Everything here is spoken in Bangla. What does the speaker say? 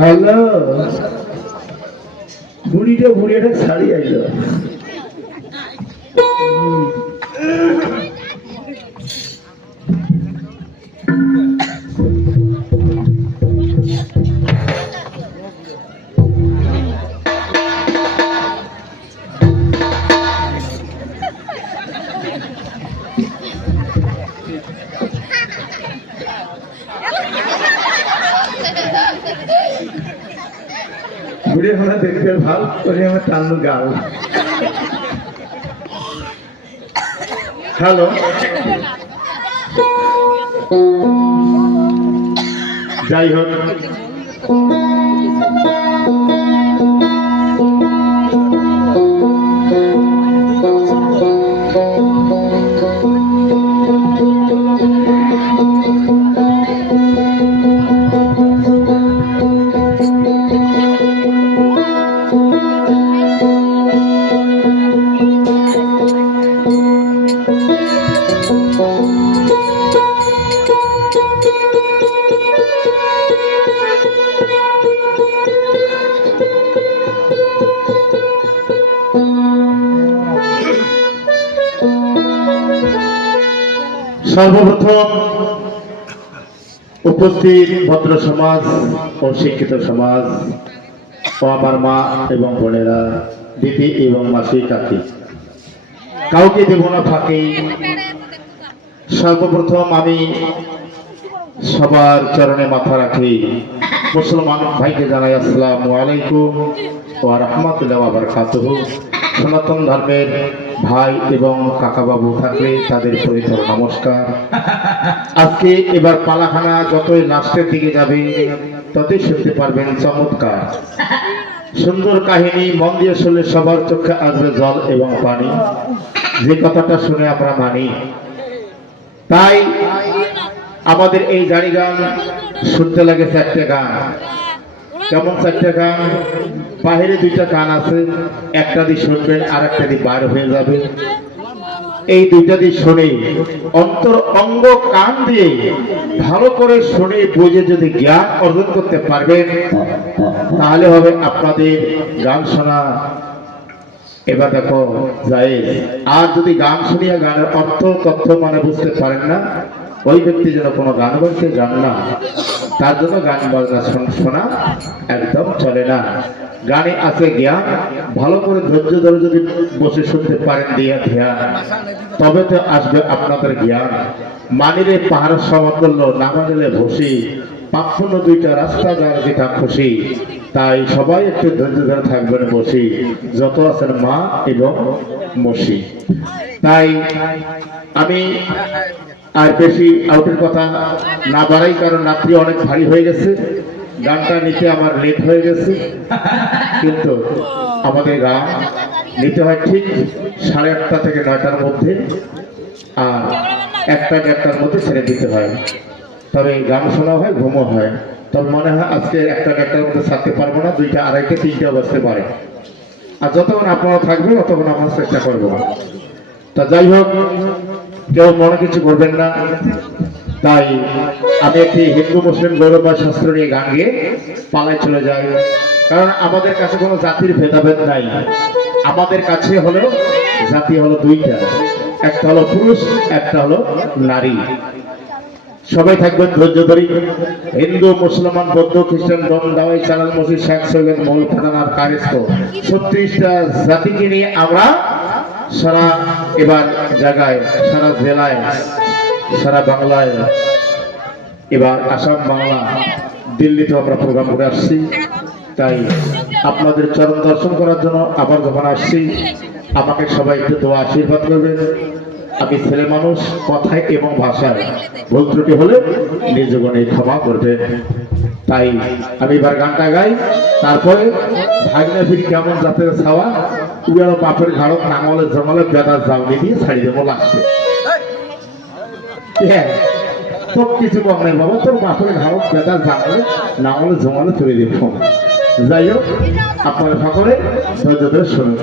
হ্যালো বুড়িটা ছাড়ি আইল বুড়ি হলে দেখতে ভাল করে আমার টান্নু গাল হ্যালো যাই হোক সর্বপ্রথম উপস্থিত ভদ্র সমাজ ও শিক্ষিত সমাজ ও আমার মা এবং বোনেরা, দিদি এবং মাসি কাকি, কাউকে দেব না ফাঁকি। সর্বপ্রথম আমি সবার চরণে মাথা রাখি মুসলমান ভাইকে জানাই আসসালামু আলাইকুম ওয়া রাহমাতুল্লাহি ওয়া বারাকাতুহু। সনাতন ধর্মের ভাই এবং কাকাবাবু থাকলে তাদের প্রতি নমস্কার। আজকে এবার পালাখানা যতই লাস্টের দিকে যাবে ততই শুনতে পারবেন চমৎকার সুন্দর কাহিনী। মন দিয়ে শুনলে সবার চোখে আসবে জল এবং পানি, যে কথাটা শুনে আমরা মানি। তাই আমাদের এই জারি গান শুনতে লাগে চারটে গান। কেমন চারটে গান? বাহিরে দুইটা গান আছে, একটা দিয়ে শুনবেন আর একটা দিয়ে বার হয়ে যাবে। এই দুইটা দিয়ে শুনে অন্তর অঙ্গ কান দিয়ে ভালো করে শুনে বুঝে যদি জ্ঞান অর্জন করতে পারবেন তাহলে হবে আপনাদের গান শোনা এবার দেখো যায়। আর যদি গান শুনিয়া গানের অর্থ তথ্য মানে বুঝতে পারেন না ওই ব্যক্তি যেন কোনো গান বলতে যান না, তার জন্য গান বাজনা শোনা একদম চলে না। গানে আছে জ্ঞান, ভালো করে ধৈর্য ধরে যদি বসে শুনতে পারেন দিয়া ধ্যান তবে তো আসবে আপনাদের জ্ঞান। মানিলে পাহাড় সমান করলো, না মানিলে ভসি, পাপন্ন দুইটা রাস্তা যার যেটা খুশি। তাই সবাই একটু ধৈর্য ধরে থাকবেন বসি, যত আছেন মা এবং মসি। তাই আমি আর বেশি আউটের কথা না বাড়াই, কারণ রাত্রি অনেক ভারী হয়ে গেছে, গানটা নিতে আমার লেট হয়ে গেছে। কিন্তু আমাদের গান নিতে হয় ঠিক 8:30 থেকে 9টার মধ্যে, আর 1টা-1:30টার মধ্যে ছেড়ে দিতে হয়। তবে গান শোনা হয়, ঘুমো হয়। তবে মনে হয় আজকে 1টা-1:30টার মধ্যে ছাড়তে পারবো না, 2টা, 2:30, 3টা বাজতে পারে। আর যতক্ষণ আপনারা থাকবেন ততক্ষণ আমরা চেষ্টা করবো। তা যাই হোক, কেউ মনে কিছু করবেন না। তাই আমি একটি হিন্দু মুসলিম গৌরবময় শাস্ত্র নিয়ে গান গিয়ে পালায় চলে যাই। কারণ আমাদের কাছে কোনো জাতির ভেদাভেদ নাই। আমাদের কাছে হলো জাতি হলো দুইটা, একটা হলো পুরুষ, একটা হলো নারী। সবাই থাকবেন ধৈর্য ধরি। হিন্দু, মুসলমান, বৌদ্ধ, খ্রিস্টান, রোম, দাওয়াই, চালাল, মসজিদ, শেখ, সৈয়দ, মৌল, প্রধান আর কারিস্ত 36টা জাতিকে নিয়ে আমরা সারা এবার জায়গায়, সারা জেলায়, সারা বাংলায়, এবার আসাম, বাংলা, দিল্লিতে আমরা প্রোগ্রাম করে আসছি। তাই আপনাদের চরণ দর্শন করার জন্য আবার যখন আসছি, আমাকে সবাই একটু দোয়া আশীর্বাদ করবেন। আমি ছেলে মানুষ, কথায় এবং ভাষায় ভুল ত্রুটি হলে নিজ গুণে ক্ষমা করবেন। তাই আমি এবার গানটা গাই, তারপরে ভাগনা ফিরি কেমন জাতের ছাওয়া, উড়ালো বাপের ঘাড়ক, নাঙলে জমালে বেদার জাউনি দিয়ে ছাড়ি দেবো লাগছে। হ্যাঁ, সব কিছু কম নেই বাবা, তোর বাপের ঘাড়ক বেদার জানলে নাঙলে জমালে তুলে দেব। যাই হোক, আপনারা সকলে ধৈর্য ধরে শুনুন।